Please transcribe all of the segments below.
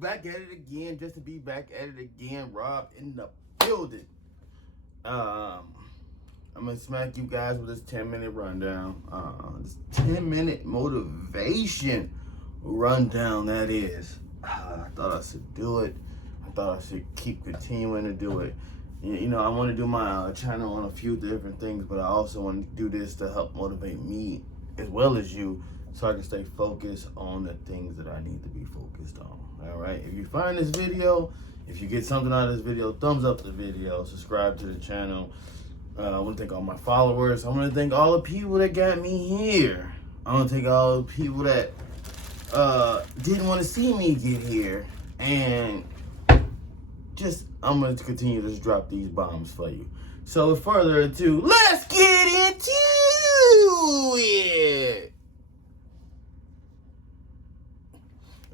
back at it again, just to be back at it again. Rob in the building. I'm gonna smack you guys with this 10-minute rundown. This 10-minute motivation rundown, that is. I thought I should do it. I thought I should keep continuing to do it. You know, I want to do my channel on a few different things, but I also want to do this to help motivate me as well as you, so I can stay focused on the things that I need to be focused on. All right. If you find this video, if you get something out of this video, thumbs up the video, subscribe to the channel. I want to thank all my followers. I want to thank all the people that got me here. I want to thank all the people that didn't want to see me get here. And just, I'm going to continue to just drop these bombs for you. So with further ado, let's get into it.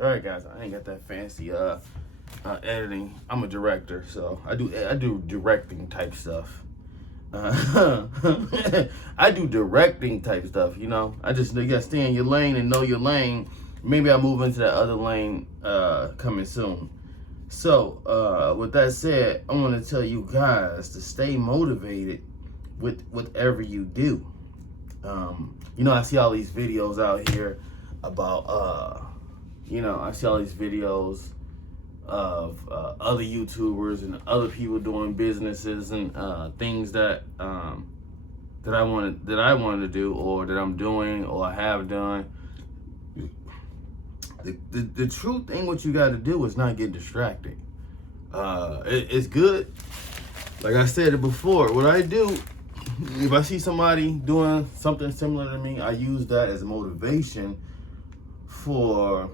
All right, guys, I ain't got that fancy editing. I'm a director, so I do directing type stuff. I do directing type stuff, you know. You gotta stay in your lane and know your lane. Maybe I'll move into that other lane coming soon. So with that said, I want to tell you guys to stay motivated with whatever you do. You know, I see all these videos out here about I see all these videos of other YouTubers and other people doing businesses and things that I wanted to do, or that I'm doing, or I have done. The true thing, what you got to do is not get distracted. It's good. Like I said it before, what I do, if I see somebody doing something similar to me, I use that as motivation for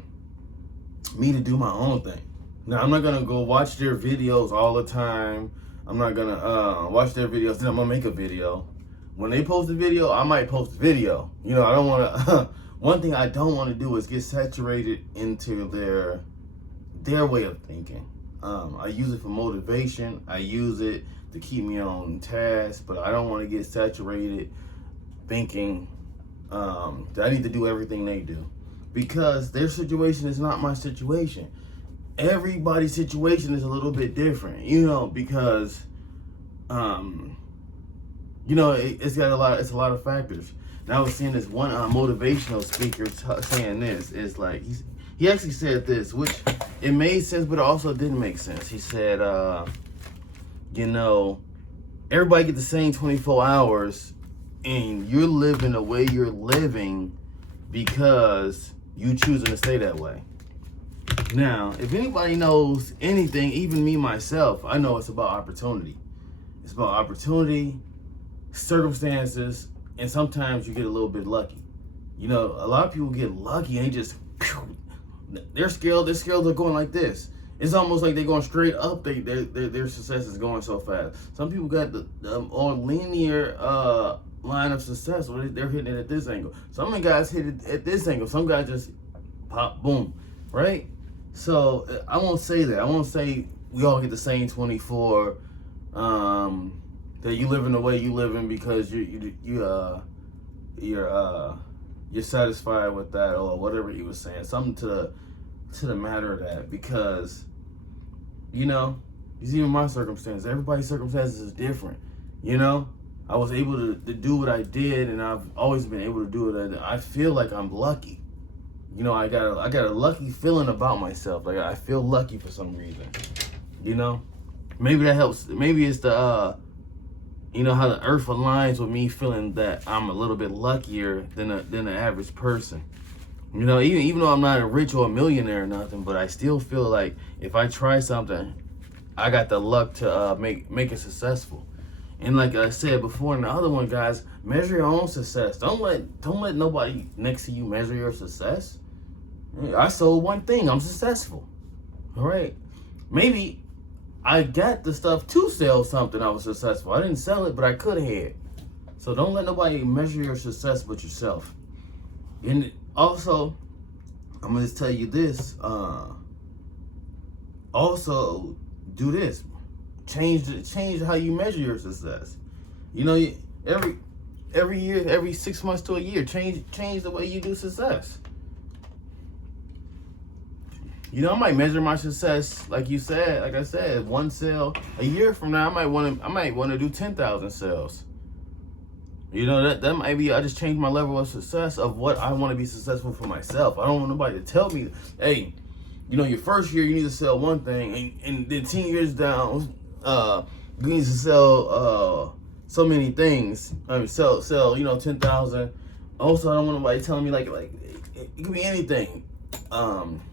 me to do my own thing. Now, I'm not gonna go watch their videos all the time. I'm not gonna watch their videos, then I'm gonna make a video. When they post a video, I might post a video. You know, I don't wanna, one thing I don't wanna do is get saturated into their way of thinking. I use it for motivation. I use it to keep me on task, but I don't wanna get saturated thinking that I need to do everything they do. Because their situation is not my situation. Everybody's situation is a little bit different, you know, because, it's a lot of factors. And I was seeing this one motivational speaker saying this. It's like, he actually said this, which it made sense, but it also didn't make sense. He said, everybody get the same 24 hours, and you're living the way you're living because you choosing to stay that way. Now, if anybody knows anything, even me myself, I know it's about opportunity. It's about opportunity, circumstances, and sometimes you get a little bit lucky. You know, a lot of people get lucky and they just, their scales are going like this. It's almost like they're going straight up. Their success is going so fast. Some people got the on linear line of success, where they're hitting it at this angle. Some guys hit it at this angle. Some guys just pop, boom, right? So I won't say that. I won't say we all get the same 24. That you living the way you living because you're satisfied with that, or whatever he was saying. Something to the matter of that, because it's even my circumstances. Everybody's circumstances is different. You know, I was able to do what I did, and I've always been able to do it. I feel like I'm lucky. You know, I got a lucky feeling about myself. Like, I feel lucky for some reason. You know, maybe that helps. Maybe it's the how the earth aligns with me feeling that I'm a little bit luckier than the average person. You know, even though I'm not a rich or a millionaire or nothing, but I still feel like if I try something, I got the luck to make it successful. And like I said before in the other one, guys, measure your own success. Don't let nobody next to you measure your success. I sold one thing, I'm successful. All right. Maybe I got the stuff to sell something, I was successful. I didn't sell it, but I could have. So don't let nobody measure your success but yourself. And also, I'm going to tell you this. Also, do this. Change how you measure your success. You know, every year, every 6 months to a year, change the way you do success. You know, I might measure my success, like you said, like I said, one sale a year from now. I might want to do 10,000 sales. You know, that might be. I just changed my level of success of what I want to be successful for myself. I don't want nobody to tell me, hey, you know, your first year you need to sell one thing, and then 10 years down, you need to sell so many things. I mean, sell, you know, 10,000. Also, I don't want nobody telling me like it could be anything.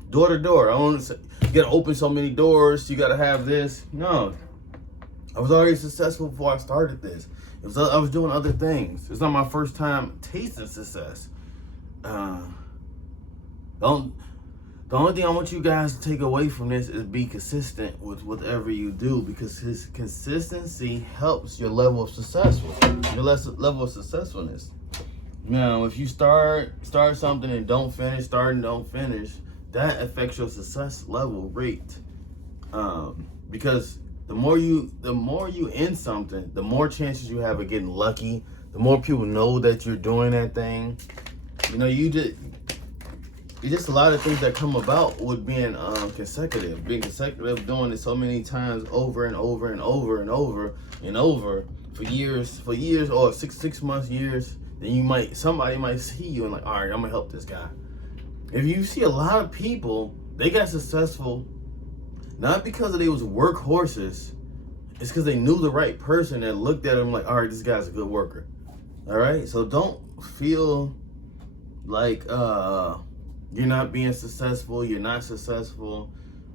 Door to door. I want to. You gotta open so many doors. You gotta have this. No, I was already successful before I started this. I was doing other things. It's not my first time tasting success. The only thing I want you guys to take away from this is be consistent with whatever you do, because his consistency helps your level of level of successfulness. Now, if you start something and don't finish, start and don't finish, that affects your success level rate. Because the more you in something, the more chances you have of getting lucky. The more people know that you're doing that thing. You know, it's just a lot of things that come about with being consecutive. Being consecutive, doing it so many times over and over and over and over and over for years, or six months, years. Then somebody might see you and like, all right, I'm gonna help this guy. If you see a lot of people, they got successful not because they was workhorses. It's because they knew the right person that looked at them like, all right, this guy's a good worker. All right, so don't feel like you're not being successful, you're not successful,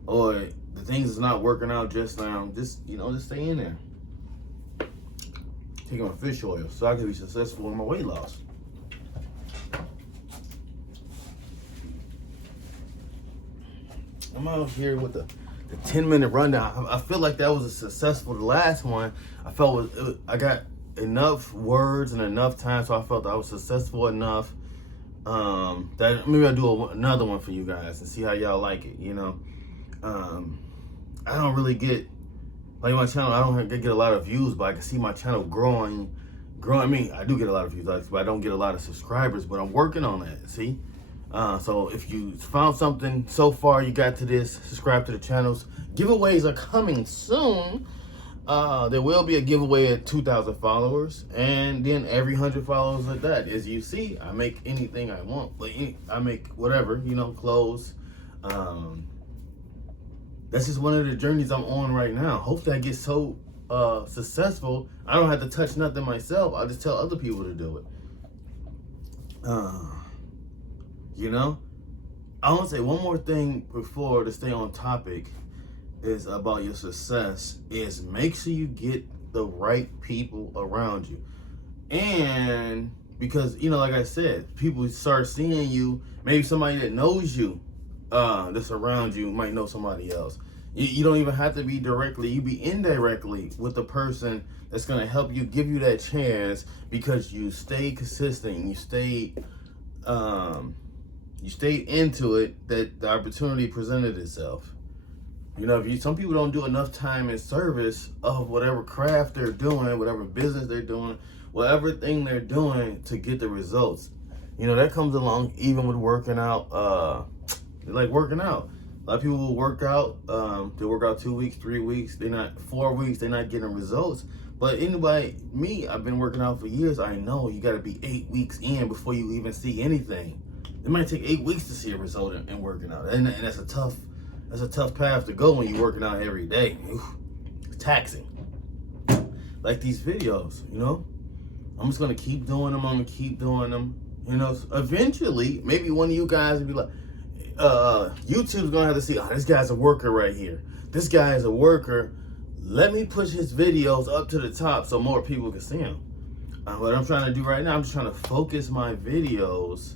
or the things is not working out just now. Just stay in there. Taking my fish oil so I can be successful in my weight loss. I'm out here with the 10-minute rundown. I feel like that was a successful. The last one, I felt I got enough words and enough time, so I felt I was successful enough. That maybe I'll do another one for you guys and see how y'all like it. You know, I don't really get like my channel. I don't get a lot of views, but I can see my channel growing. I mean, I do get a lot of views, but I don't get a lot of subscribers. But I'm working on that. See. So if you found something so far, you got to this, subscribe to the channels. Giveaways are coming soon. There will be a giveaway at 2,000 followers, and then every 100 followers like that. As you see, I make anything I want, but I make whatever, clothes. That's just one of the journeys I'm on right now. Hopefully I get so successful, I don't have to touch nothing myself. I'll just tell other people to do it. I want to say one more thing before to stay on topic is about your success is make sure you get the right people around you. And because, like I said, people start seeing you, maybe somebody that knows you that's around you might know somebody else. You don't even have to be directly, you be indirectly with the person that's going to help you, give you that chance because you stay consistent, you stay into it, that the opportunity presented itself. Some people don't do enough time in service of whatever craft they're doing, whatever business they're doing, whatever thing they're doing to get the results. That comes along even with working out. Like working out. A lot of people will work out. They work out 2 weeks, 3 weeks. 4 weeks. They're not getting results. But me, I've been working out for years. I know you got to be 8 weeks in before you even see anything. It might take 8 weeks to see a result in working out, and that's a tough path to go when you're working out every day. It's taxing. Like these videos, I'm just gonna keep doing them. I'm gonna keep doing them. Eventually, maybe one of you guys will be like, YouTube's gonna have to see, this guy's a worker right here. This guy is a worker. Let me push his videos up to the top so more people can see him. What I'm trying to do right now, I'm just trying to focus my videos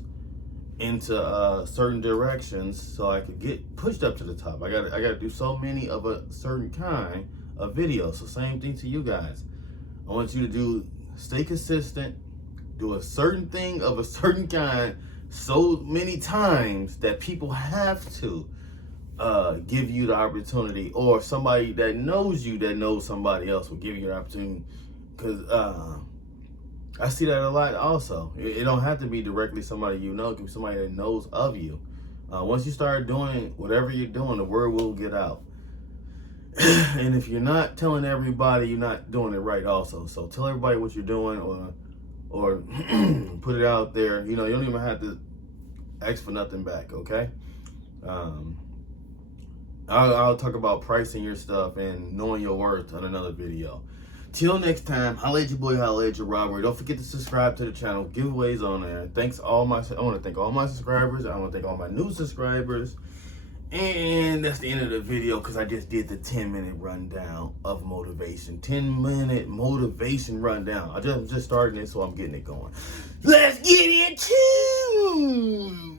into certain directions so I could get pushed up to the top. I gotta do so many of a certain kind of videos. So same thing to you guys. I want you to stay consistent, do a certain thing of a certain kind so many times that people have to give you the opportunity, or somebody that knows you that knows somebody else will give you the opportunity. Because I see that a lot also. It don't have to be directly somebody it can be somebody that knows of you. Once you start doing whatever you're doing, the word will get out. And if you're not telling everybody, you're not doing it right also. So tell everybody what you're doing, or put it out there. You don't even have to ask for nothing back, okay? I'll talk about pricing your stuff and knowing your worth on another video. Till next time, holla at your boy, holla at your Robert. Don't forget to subscribe to the channel. Giveaways on there. I want to thank all my subscribers. I want to thank all my new subscribers. And that's the end of the video, because I just did the 10-minute rundown of motivation. 10-minute motivation rundown. I'm just starting it, so I'm getting it going. Let's get into